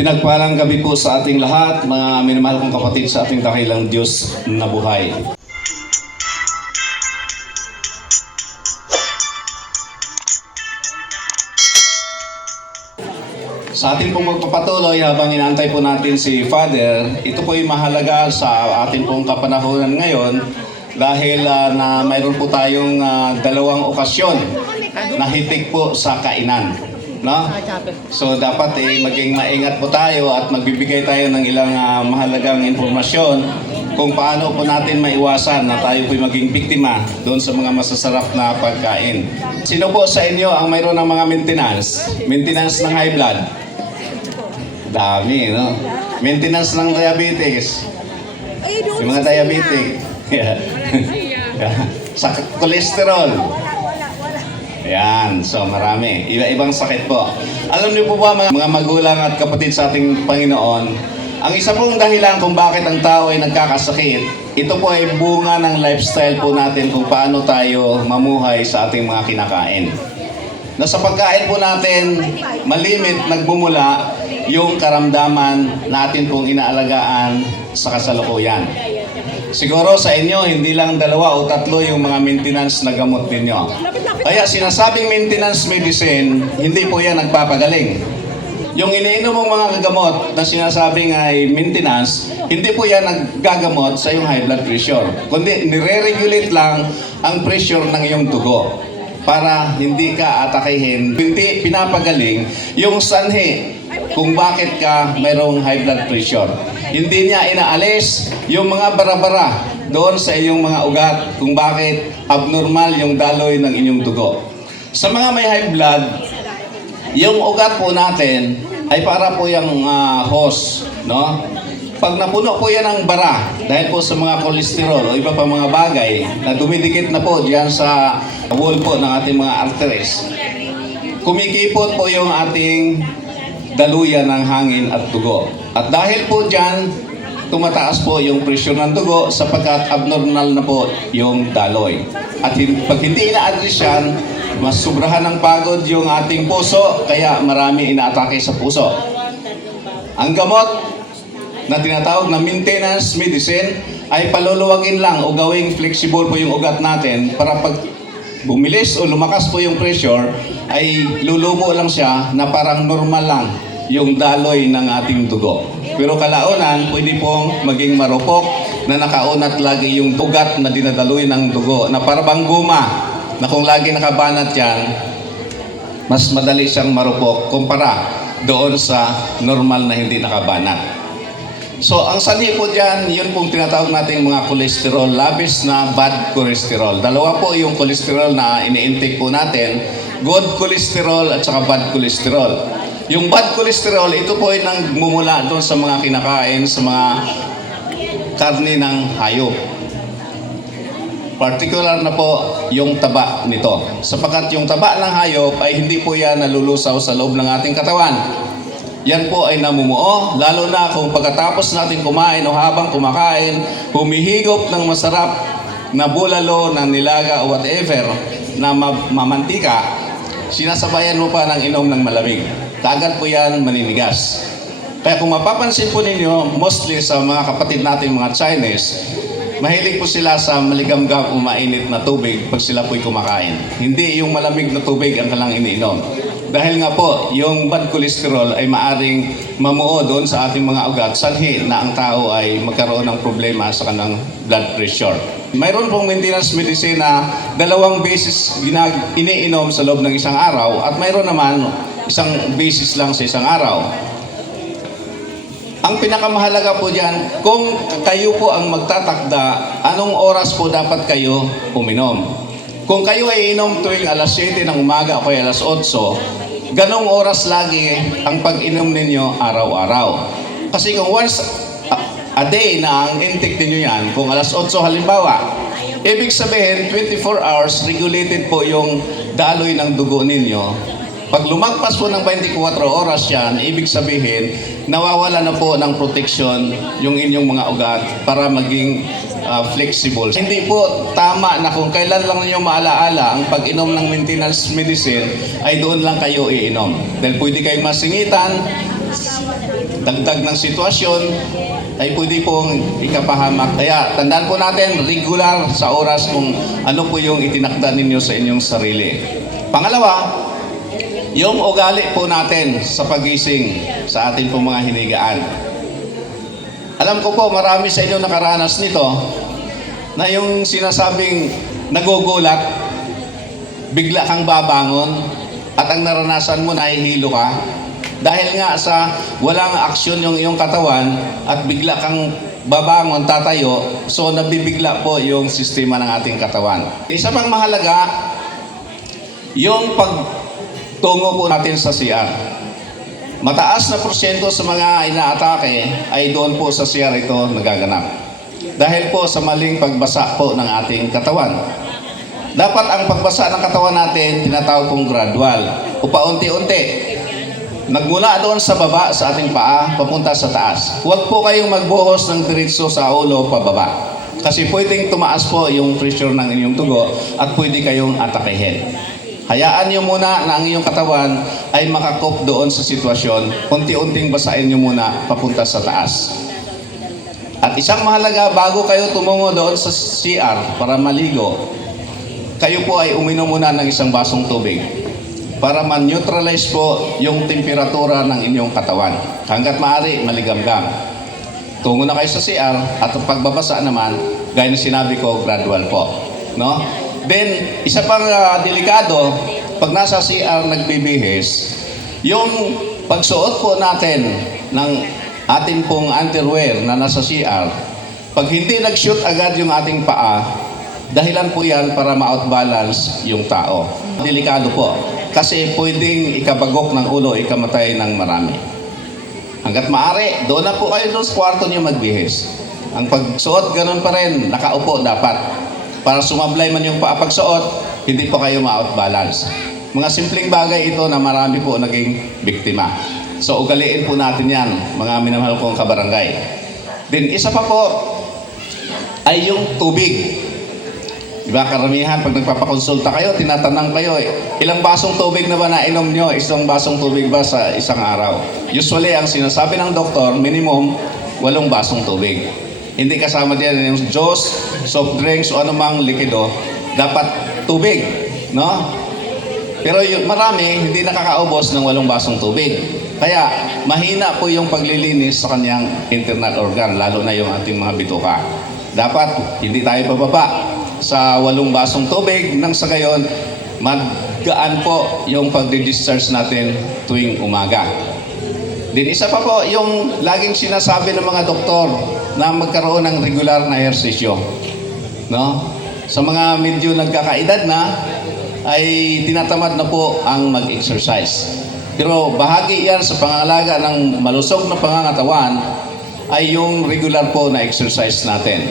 Pinagpalang gabi po sa ating lahat, mga minamahal kong kapatid sa ating dakilang Diyos na buhay. Sa ating pong magpapatuloy habang inaantay po natin si Father, ito po ay mahalaga sa ating pong kapanahonan ngayon dahil na mayroon po tayong dalawang okasyon na hitik po sa kainan. No? So dapat maging maingat po tayo at magbibigay tayo ng ilang mahalagang informasyon kung paano po natin maiwasan na tayo po maging biktima doon sa mga masasarap na pagkain. Sino po sa inyo ang mayroon ng mga maintenance? Maintenance ng high blood? Dami, no? Maintenance ng diabetes. Yung mga diabetic. Sa cholesterol. Yan, so marami. Iba-ibang sakit po. Alam niyo po ba mga magulang at kapatid sa ating Panginoon, ang isa pong dahilan kung bakit ang tao ay nagkakasakit, ito po ay bunga ng lifestyle po natin kung paano tayo mamuhay sa ating mga kinakain. Na sa pagkain po natin, malimit nagbumula yung karamdaman natin pong inaalagaan sa kasalukuyan. Siguro sa inyo, hindi lang 2 o 3 yung mga maintenance na gamot ninyo. Kaya sinasabing maintenance medicine, hindi po yan nagpapagaling. Yung iniinom mong mga gamot na sinasabing ay maintenance, hindi po yan naggagamot sa iyong high blood pressure. Kundi nire-regulate lang ang pressure ng iyong dugo para hindi ka atakihin, hindi pinapagaling yung sanhi kung bakit ka mayroong high blood pressure. Hindi niya inaalis yung mga bara-bara doon sa iyong mga ugat kung bakit abnormal yung daloy ng inyong dugo. Sa mga may high blood, yung ugat po natin ay para po yung hose, no? Pag napuno po yan ng bara, dahil po sa mga cholesterol o iba pa mga bagay na dumidikit na po diyan sa wall po ng ating mga arteries, kumikipot po yung ating daluyan ng hangin at dugo. At dahil po diyan, tumataas po yung presyon ng dugo sapagkat abnormal na po yung daloy. At pag hindi ina-address yan, mas sobrahan ng pagod yung ating puso, kaya marami inaatake sa puso. Ang gamot na tinatawag na maintenance medicine ay paluluwagin lang o gawing flexible po yung ugat natin para pag bumilis o lumakas po yung pressure ay lulubo lang siya na parang normal lang yung daloy ng ating dugo. Pero kalaunan, pwede pong maging marupok na nakaunat lagi yung ugat na dinadaloy ng dugo na parang guma na kung lagi nakabanat yan, mas madali siyang marupok kumpara doon sa normal na hindi nakabanat. So, ang sanhi po dyan, yun pong tinatawag natin mga cholesterol, labis na bad cholesterol. Dalawa po yung cholesterol na ini-intake po natin, good cholesterol at saka bad cholesterol. Yung bad cholesterol, ito po ay nangmumula doon sa mga kinakain, sa mga karne ng hayop. Particular na po yung taba nito. Sapagkat yung taba ng hayop ay hindi po yan nalulusaw sa loob ng ating katawan. Yan po ay namumuo, lalo na kung pagkatapos natin kumain o habang kumakain, humihigop ng masarap na bulalo, ng nilaga o whatever na mamantika, sinasabayan mo pa ng inom ng malamig. Kaagad po yan maninigas. Kaya kung mapapansin po ninyo, mostly sa mga kapatid natin mga Chinese, mahilig po sila sa maligamgam o mainit na tubig pag sila po'y kumakain. Hindi yung malamig na tubig ang kalang iniinom. Dahil nga po, yung bad cholesterol ay maaring mamuo doon sa ating mga ugat, sanhi na ang tao ay magkaroon ng problema sa kanyang blood pressure. Mayroon pong maintenance medicine na 2 beses iniinom sa loob ng isang araw at mayroon naman 1 beses lang sa isang araw. Ang pinakamahalaga po dyan, kung kayo po ang magtatakda, anong oras po dapat kayo uminom? Kung kayo ay inom tuwing alas 7 ng umaga o alas 8, ganong oras lagi ang pag-inom ninyo araw-araw. Kasi kung once a day na ang intake ninyo yan, kung alas 8 halimbawa, ibig sabihin 24 hours regulated po yung daloy ng dugo ninyo. Pag lumagpas po ng 24 oras yan, ibig sabihin, nawawala na po ng protection yung inyong mga ugat para maging flexible. Hindi po tama na kung kailan lang ninyo maalaala ang pag-inom ng maintenance medicine ay doon lang kayo iinom. Dahil pwede kayong masingitan, dagdag ng sitwasyon, ay pwede pong ikapahamak. Kaya tandaan po natin, regular sa oras kung ano po yung itinakda ninyo sa inyong sarili. Pangalawa, yung ugali po natin sa pagising sa ating pong mga hinigaan. Alam ko po, marami sa inyo nakaranas nito na yung sinasabing nagugulat, bigla kang babangon at ang naranasan mo nahihilo ka. Dahil nga sa walang aksyon yung iyong katawan at bigla kang babangon, tatayo, so nabibigla po yung sistema ng ating katawan. Isa pang mahalaga, yung pagtungo po natin sa CR. Mataas na porsyento sa mga inaatake ay doon po sa CR ito nagaganap. Dahil po sa maling pagbasa po ng ating katawan. Dapat ang pagbasa ng katawan natin tinatawag pong gradual o paunti-unti. Nagmula doon sa baba sa ating paa, papunta sa taas. Huwag po kayong magbuhos ng diretso sa ulo pababa. Kasi pwedeng tumaas po yung pressure ng inyong dugo at pwede kayong atakehin. Hayaan nyo muna na ang inyong katawan ay makakop doon sa sitwasyon. Unti-unting basahin nyo muna papunta sa taas. At isang mahalaga, bago kayo tumungo doon sa CR para maligo, kayo po ay uminom muna ng isang basong tubig para man-neutralize po yung temperatura ng inyong katawan. Hanggat maaari, maligamgam. Tungo na kayo sa CR at pagbabasa naman, gaya na sinabi ko, gradual po. No? Then, isa pang delikado, pag nasa CR nagbibihis, yung pagsuot po natin ng ating pong underwear na nasa CR, pag hindi nag-shoot agad yung ating paa, dahilan po yan para ma-outbalance yung tao. Delikado po. Kasi pwedeng ikabagok ng ulo, ikamatay ng marami. Hanggat maaari, doon na po kayo doon sa kwarto niyo magbihis. Ang pagsuot, ganun pa rin, nakaupo dapat. Para sumablay man yung pagsuot, hindi po kayo ma-outbalance. Mga simpleng bagay ito na marami po naging biktima. So, ugaliin po natin yan, mga minamahal kong kabarangay. Then, isa pa po, ay yung tubig. Diba, karamihan, pag nagpapakonsulta kayo, tinatanong kayo, ilang basong tubig na ba nainom nyo? Isang basong tubig ba sa isang araw? Usually, ang sinasabi ng doktor, minimum, 8 basong tubig. Hindi kasama diyan yung juice, soft drinks, o anumang likido. Dapat tubig, no? Pero yung marami, hindi nakakaubos ng 8 basong tubig. Kaya, mahina po yung paglilinis sa kanyang internal organ, lalo na yung ating mga bituka. Dapat, hindi tayo pababa sa 8 basong tubig, nang sa gayon, maggaan po yung pagdi-discharge natin tuwing umaga. Din isa pa po, yung laging sinasabi ng mga doktor na magkaroon ng regular na ehersisyo. No? Sa mga medyo nagkakaedad na, ay tinatamad na po ang mag-exercise. Pero bahagi yan sa pangalaga ng malusog na pangangatawan ay yung regular po na exercise natin.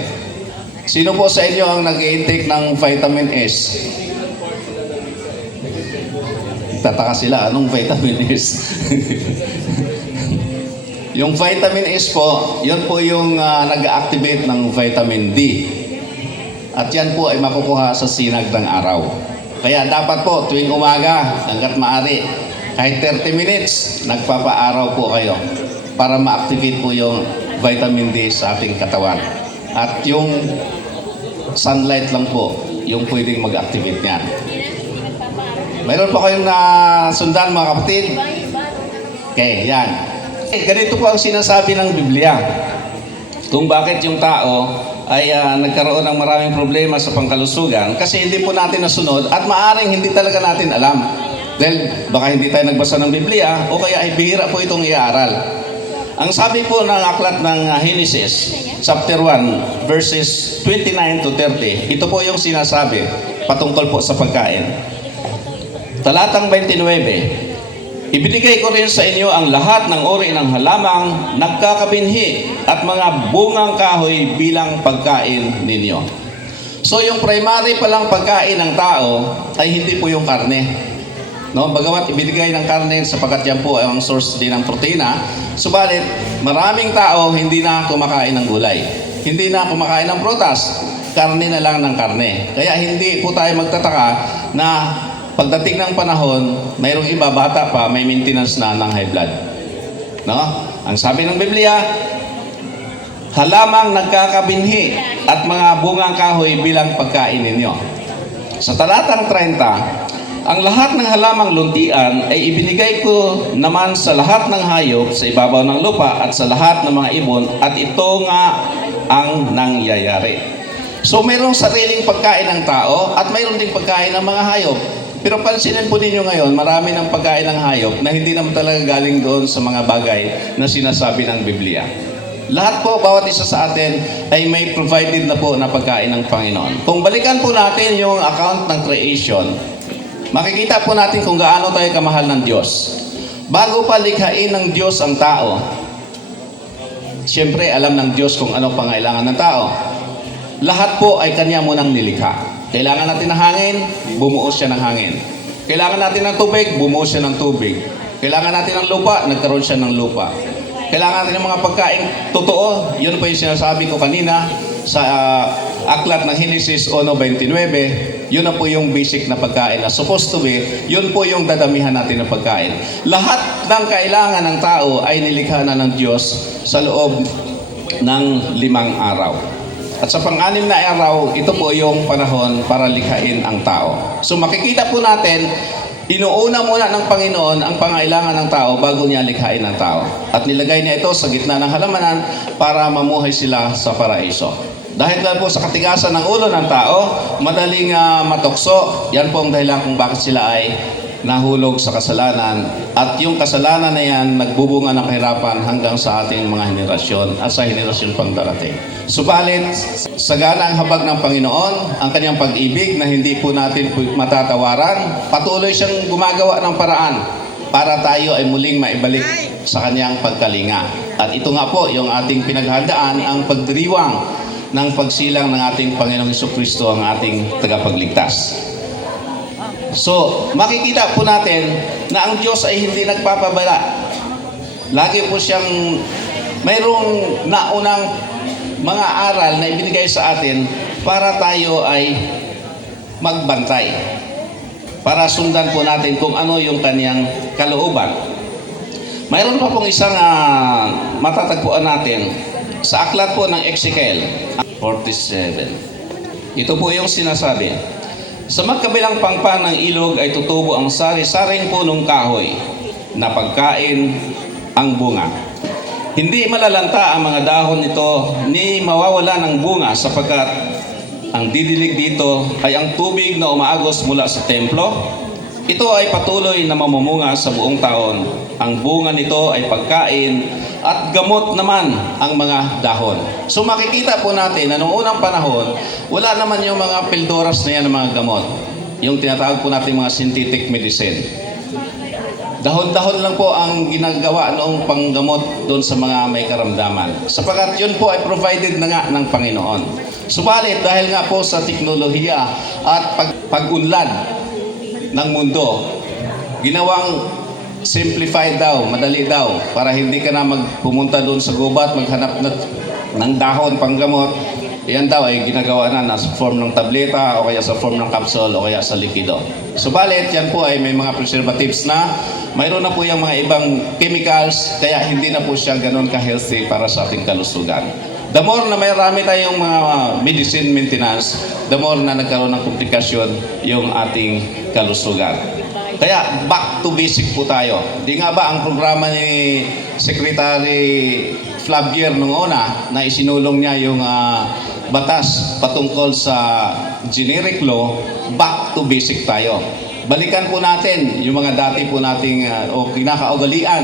Sino po sa inyo ang nag-i-intake ng vitamin S? Tataka sila, anong vitamin S? Yung vitamin S po, yun po yung nag-activate ng vitamin D. At yan po ay makukuha sa sinag ng araw. Kaya dapat po, tuwing umaga, hanggat maaari, kahit 30 minutes, nagpapaaraw po kayo para ma-activate po yung vitamin D sa ating katawan. At yung sunlight lang po yung pwedeng mag-activate niyan. Mayroon pa kayong nasundan mga kapatid? Okay, yan. Ganito po ang sinasabi ng Biblia. Kung bakit yung tao ay nagkaroon ng maraming problema sa pangkalusugan kasi hindi po natin nasunod at maaring hindi talaga natin alam. Dahil baka hindi tayo nagbasa ng Biblia o kaya ay bihira po itong iaral. Ang sabi po ng aklat ng Genesis, chapter 1, verses 29 to 30, ito po yung sinasabi patungkol po sa pagkain. Talatang 29, ibinigay ko rin sa inyo ang lahat ng uri ng halamang nagkakabinhi at mga bungang kahoy bilang pagkain ninyo. So yung primary palang pagkain ng tao ay hindi po yung karne. No, bagamat ibinigay ng karne sapagkat yan po ang source din ng protina, subalit maraming tao hindi na kumakain ng gulay. Hindi na kumakain ng prutas, karne na lang ng karne. Kaya hindi po tayo magtataka na pagdating ng panahon, mayroong iba bata pa may maintenance na ng high blood. No? Ang sabi ng Biblia, halamang nagkakabinhi at mga bungang kahoy bilang pagkain ninyo. Sa talatang 30, ang lahat ng halamang luntian ay ibinigay ko naman sa lahat ng hayop sa ibabaw ng lupa at sa lahat ng mga ibon, at ito nga ang nangyayari. So mayroong sariling pagkain ng tao at mayroon ding pagkain ng mga hayop. Pero pansinin po ninyo ngayon, marami ng pagkain ng hayop na hindi naman talaga galing doon sa mga bagay na sinasabi ng Biblia. Lahat po, bawat isa sa atin ay may provided na po na pagkain ng Panginoon. Kung balikan po natin yung account ng creation, makikita po natin kung gaano tayo kamahal ng Diyos. Bago pa likhain ng Diyos ang tao, siyempre alam ng Diyos kung anong pangailangan ng tao. Lahat po ay Kanya munang nilikha. Kailangan natin ng hangin, bumuo siya ng hangin. Kailangan natin ng tubig, bumuo siya ng tubig. Kailangan natin ng lupa, nagkaroon siya ng lupa. Kailangan natin ng mga pagkain totoo. Yun po yung sinasabi ko kanina sa aklat ng Genesis 1:29. Yun na po yung basic na pagkain na supposed to be. Yun po yung dadamihan natin ng pagkain. Lahat ng kailangan ng tao ay nilikha na ng Diyos sa loob ng 5 araw. At sa pang-anim na araw, ito po yung panahon para likhain ang tao. So makikita po natin, inuuna muna ng Panginoon ang pangailangan ng tao bago niya likhain ang tao. At nilagay niya ito sa gitna ng halamanan para mamuhay sila sa paraiso. Dahil lang po sa katigasan ng ulo ng tao, madaling matukso. Yan po ang dahilan kung bakit sila ay nahulog sa kasalanan. At yung kasalanan na yan, nagbubunga ng kahirapan hanggang sa ating mga henerasyon at sa henerasyon pang darating. Subalit, sagana ang habag ng Panginoon, ang kanyang pag-ibig na hindi po natin matatawaran, patuloy siyang gumagawa ng paraan para tayo ay muling maibalik sa kanyang pagkalinga. At ito nga po yung ating pinaghandaan, ang pagdiriwang ng pagsilang ng ating Panginoong Jesucristo, ang ating tagapagligtas. So, makikita po natin na ang Diyos ay hindi nagpapabala. Lagi po siyang mayroong naunang mga aral na ibinigay sa atin para tayo ay magbantay. Para sundan po natin kung ano yung kanyang kalooban. Mayroon pa pong isang matatagpuan natin sa aklat po ng Ezekiel 47. Ito po yung sinasabi. Sa magkabilang pangpang ng ilog ay tutubo ang sari-saring punong kahoy na pagkain ang bunga. Hindi malalanta ang mga dahon nito ni mawawala ng bunga sapagkat ang didilig dito ay ang tubig na umaagos mula sa templo. Ito ay patuloy na mamumunga sa buong taon. Ang bunga nito ay pagkain at gamot naman ang mga dahon. So makikita po natin na noong unang panahon, wala naman yung mga pildoras na yan ng mga gamot. Yung tinatawag po natin mga synthetic medicine. Dahon-dahon lang po ang ginagawa noong panggamot doon sa mga may karamdaman. Sapagkat yun po ay provided na nga ng Panginoon. Subalit dahil nga po sa teknolohiya at pag-unlad ng mundo, ginawang simplified daw, madali daw, para hindi ka na pumunta doon sa gubat, maghanap ng dahon panggamot. Yan daw ay ginagawa na sa form ng tableta o kaya sa form ng capsule o kaya sa likido. Subalit, yan po ay may mga preservatives na, mayroon na po yung mga ibang chemicals, kaya hindi na po siya ganun ka-healthy para sa ating kalusugan. The more na may rami tayong mga medicine maintenance, the more na nagkaroon ng komplikasyon yung ating kalusugan. Kaya back to basic po tayo. Di nga ba ang programa ni Secretary Flavier nung una na isinulong niya yung batas patungkol sa generic law, back to basic tayo. Balikan po natin yung mga dati po nating o kinakaugalian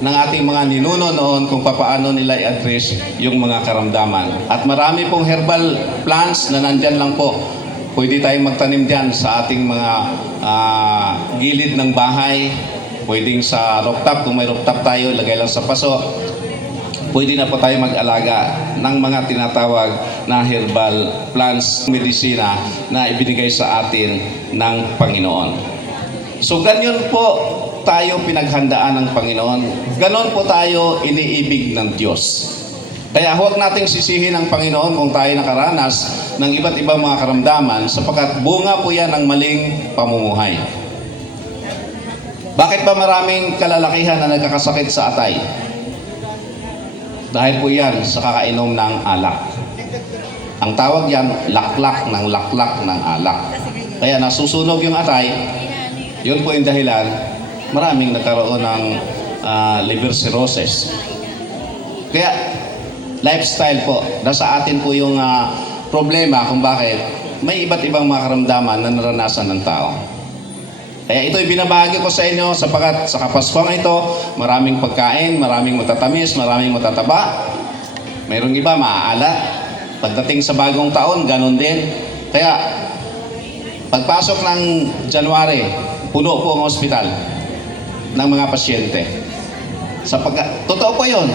ng ating mga ninuno noon kung paano nila i-address yung mga karamdaman. At marami pong herbal plants na nandyan lang po. Pwede tayong magtanim dyan sa ating mga gilid ng bahay. Pwedeng sa rooftop, kung may rooftop tayo, lagay lang sa paso. Pwede na po tayo mag-alaga ng mga tinatawag na herbal plants, medisina na ibinigay sa atin ng Panginoon. So ganyan po tayo pinaghandaan ng Panginoon. Ganon po tayo iniibig ng Diyos. Kaya huwag nating sisihin ang Panginoon kung tayo nakaranas ng iba't ibang mga karamdaman sapagkat bunga po yan ng maling pamumuhay. Bakit ba maraming kalalakihan na nagkakasakit sa atay? Dahil po yan sa kakainom ng alak. Ang tawag yan, laklak ng alak. Kaya nasusunog yung atay, yun po yung dahilan, maraming nagkaroon ng liver cirrhosis. Kaya, lifestyle po, nasa atin po yung problema kung bakit may iba't ibang mga karamdaman na naranasan ng tao. Kaya ito'y binabahagi ko sa inyo sapagat sa Kapaskuhan ito, maraming pagkain, maraming matatamis, maraming matataba. Mayroong iba maaalat. Pagdating sa bagong taon, ganun din. Kaya, pagpasok ng January, puno po ang ospital ng mga pasyente. Totoo po yun.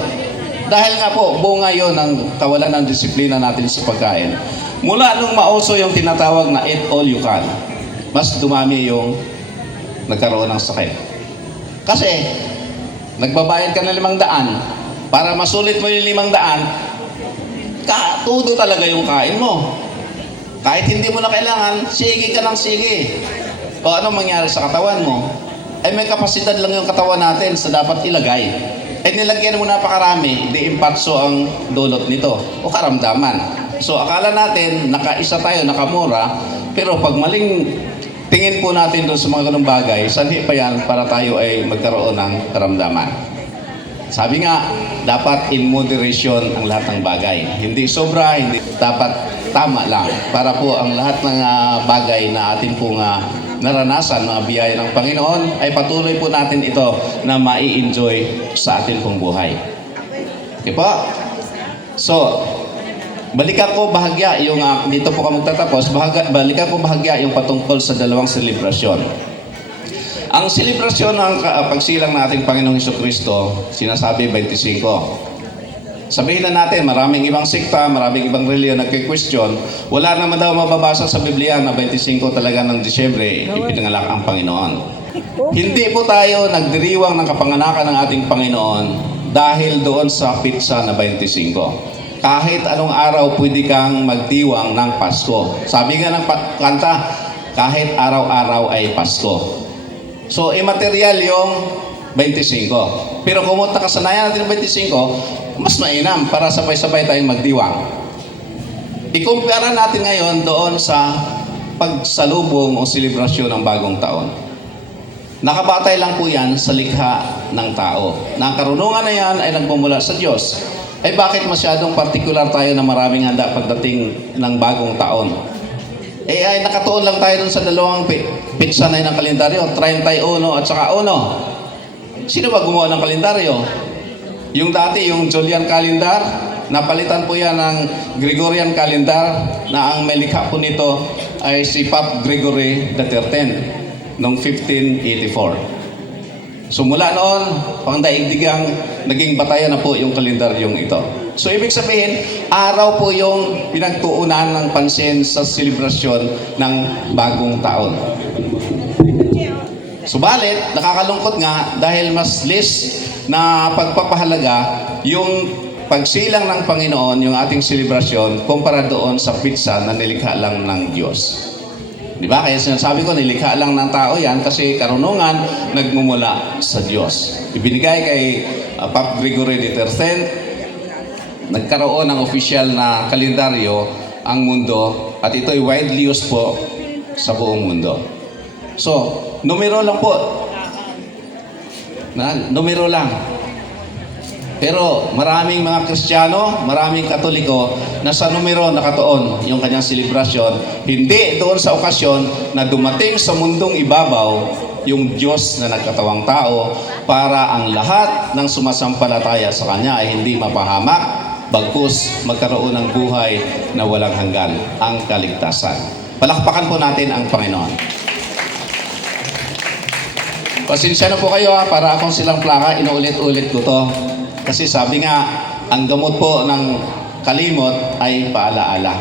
Dahil nga po, bunga yun ng kawalan ng disiplina natin sa pagkain. Mula nung mauso yung tinatawag na eat all you can, mas dumami yung nagkaroon ng sakit. Kasi, nagbabayad ka ng 500, para masulit mo yung 500, todo talaga yung kain mo. Kahit hindi mo na kailangan, sige ka ng sige. O anong mangyari sa katawan mo? Ay may kapasidad lang yung katawan natin sa dapat ilagay. Eh nilagyan mo napakarami, di impatso ang dulot nito o karamdaman. So akala natin, nakaisa tayo, nakamura, pero pag maling tingin po natin doon sa mga ganung bagay, sanhi pa yan para tayo ay magkaroon ng karamdaman. Sabi nga, dapat in moderation ang lahat ng bagay. Hindi sobra, hindi dapat tama lang. Para po ang lahat ng bagay na atin pong naranasan, mga biyaya ng Panginoon, ay patuloy po natin ito na mai-enjoy sa atin pong buhay. Okay po? So, balikan ko bahagya yung, dito po ka magtatapos, balikan ko bahagya yung patungkol sa dalawang selebrasyon. Ang selebrasyon ng pagsilang ng ating Panginoong Hesukristo, sinasabi 25. Sabihin na natin, maraming ibang sikta, maraming ibang reliyon nagke-question, wala naman daw mababasa sa Biblia na 25 talaga ng Disyembre, ipinanganak ang Panginoon. Hindi po tayo nagdiriwang ng kapanganakan ng ating Panginoon dahil doon sa pitsa na 25. Kahit anong araw pwede kang magdiwang ng Pasko. Sabi nga ng kanta, kahit araw-araw ay Pasko. So, immaterial yung 25. Pero kung nakasanayan natin ng 25, mas mainam para sabay-sabay tayong magdiwang. Ikumpara natin ngayon doon sa pagsalubong o selebrasyon ng bagong taon. Nakabatay lang po yan sa likha ng tao. Na ang karunungan na yan ay nagmumula sa Diyos. Ay bakit masyadong partikular tayo na maraming handa pagdating ng bagong taon? Ay nakatuon lang tayo dun sa dalawang pitsa na yun ng kalendaryo, 31 at saka 1. Sino ba gumawa ng kalendaryo? Yung dati, yung Julian calendar, napalitan po yan ng Gregorian calendar na ang may likha po nito ay si Pope Gregory XIII noong 1584. So mula noon, pangdaigdigang naging batayan na po yung kalendaryong ito. So ibig sabihin, araw po yung pinagtuunan ng pansin sa selebrasyon ng bagong taon. Subalit, nakakalungkot nga dahil mas less na pagpapahalaga yung pagsilang ng Panginoon, yung ating selebrasyon, kumpara doon sa pitsa na nilikha lang ng Diyos. Di ba? Kaya sinasabi ko, nilikha lang ng tao yan kasi karunungan nagmumula sa Diyos. Ibinigay kay Pope Gregory XIII, nagkaroon ng official na kalendaryo ang mundo at ito ay widely used po sa buong mundo. So, numero lang po. Numero lang. Pero maraming mga Kristiyano, maraming Katoliko na sa numero nakatuon yung kanyang selebrasyon. Hindi doon sa okasyon na dumating sa mundong ibabaw yung Diyos na nagkatawang tao para ang lahat ng sumasampalataya sa Kanya ay hindi mapahamak, bagkus magkaroon ng buhay na walang hanggan, ang kaligtasan. Palakpakan po natin ang Panginoon. Pasensya na po kayo para akong silang plaka, inuulit-ulit ko to. Kasi sabi nga, ang gamot po ng kalimot ay paalaala.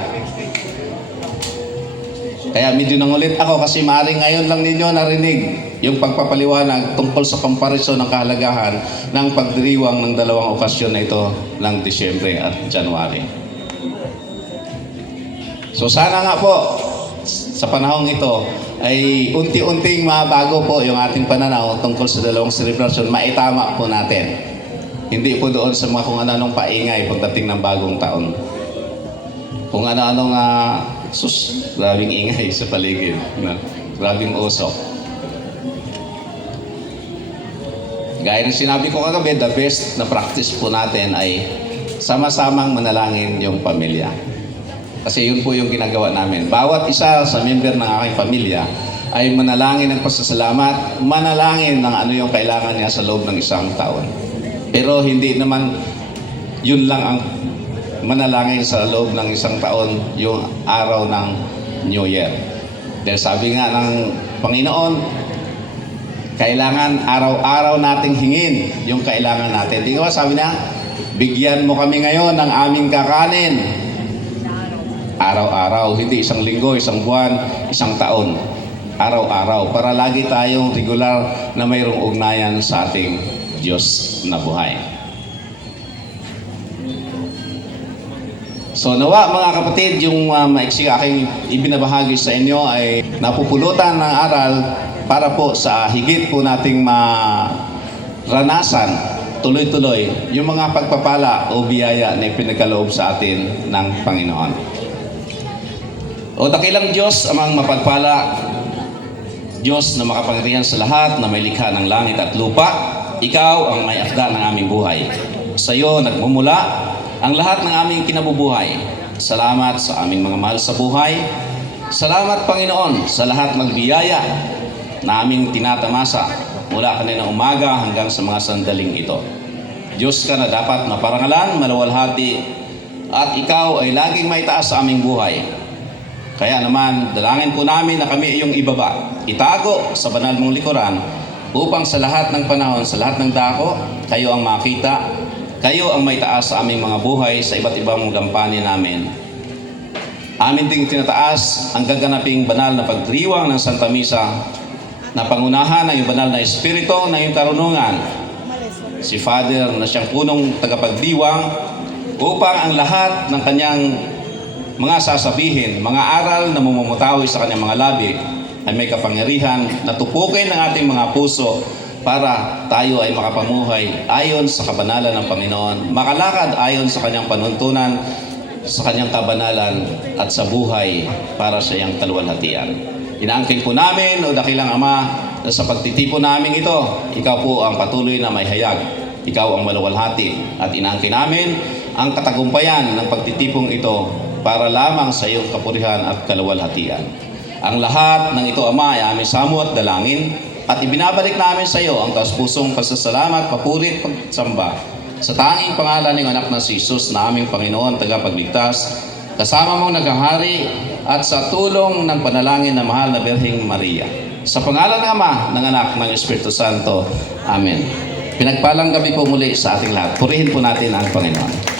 Kaya medyo nangulit ako kasi maaaring ngayon lang ninyo narinig yung pagpapaliwanag tungkol sa comparison ng kahalagahan ng pagdiriwang ng dalawang okasyon na ito ng Disyembre at January. So sana nga po, sa panahong ito, ay unti-unting mabago po yung ating pananaw tungkol sa dalawang selebrasyon, maitama po natin. Hindi po doon sa mga kung ano-anong paingay pagdating ng bagong taon. Kung ano-anong grabing ingay sa paligid. No? Grabing usok. Gaya ng sinabi ko kagabi, the best na practice po natin ay sama-samang manalangin yung pamilya. Kasi yun po yung ginagawa namin. Bawat isa sa member ng aking pamilya ay manalangin ng pasasalamat, manalangin ng ano yung kailangan niya sa loob ng isang taon. Pero hindi naman yun lang ang manalangin sa loob ng isang taon, yung araw ng New Year. Dahil sabi nga ng Panginoon, kailangan araw-araw nating hingin yung kailangan natin. Di ba sabi na, bigyan mo kami ngayon ng aming kakanin. Araw-araw, hindi isang linggo, isang buwan, isang taon. Araw-araw, para lagi tayong regular na mayroong ugnayan sa ating Diyos na buhay. So nawa mga kapatid, yung maiksing aking ibinabahagi sa inyo ay napupulutan ng aral para po sa higit po nating maranasan tuloy-tuloy yung mga pagpapala o biyaya na ipinagkaloob sa atin ng Panginoon. O dakilang Diyos amang mapagpala, Diyos na makapangyarihan sa lahat, na may likha ng langit at lupa, Ikaw ang may akda ng aming buhay. Sa iyo nagmumula ang lahat ng aming kinabubuhay. Salamat sa aming mga mahal sa buhay. Salamat Panginoon sa lahat ng biyaya na aming tinatamasa mula kanina umaga hanggang sa mga sandaling ito. Diyos ka na dapat maparangalan, maluwalhati, at Ikaw ay laging may taas sa aming buhay. Kaya naman, dalangin po namin na kami iyong ibaba, itago sa banal mong likuran, upang sa lahat ng panahon, sa lahat ng dako, kayo ang makita, kayo ang may taas sa aming mga buhay sa iba't ibang gampanin namin. Amin ding tinataas ang gaganaping banal na pagdiriwang ng Santa Misa, na pangunahan ng iyong banal na Espiritu ng iyong karunungan, si Father na siyang punong tagapagdiwang, upang ang lahat ng kanyang mga sasabihin, mga aral na mumumutawi sa kanyang mga labi ay may kapangyarihan na tupukin ng ating mga puso para tayo ay makapamuhay ayon sa kabanalan ng Panginoon, makalakad ayon sa kanyang panuntunan, sa kanyang kabanalan at sa buhay para sa iyang kaluwalhatian. Inaangkin po namin, o dakilang Ama, na sa pagtitipon namin ito, Ikaw po ang patuloy na may hayag. Ikaw ang maluwalhati. At inaangkin namin ang katagumpayan ng pagtitipong ito para lamang sa iyong kapurihan at kaluwalhatian. Ang lahat ng ito, Ama, ay aming samu at dalangin, at ibinabalik namin sa iyo ang taus-pusong pasasalamat, papurit, pagsamba sa tanging pangalan ng anak na si Jesus na aming Panginoon, tagapagligtas, kasama mong naghahari, at sa tulong ng panalangin na mahal na Birheng Maria. Sa pangalan ng Ama, ng Anak, ng Espiritu Santo. Amen. Pinagpalang gabi po muli sa ating lahat. Purihin po natin ang Panginoon.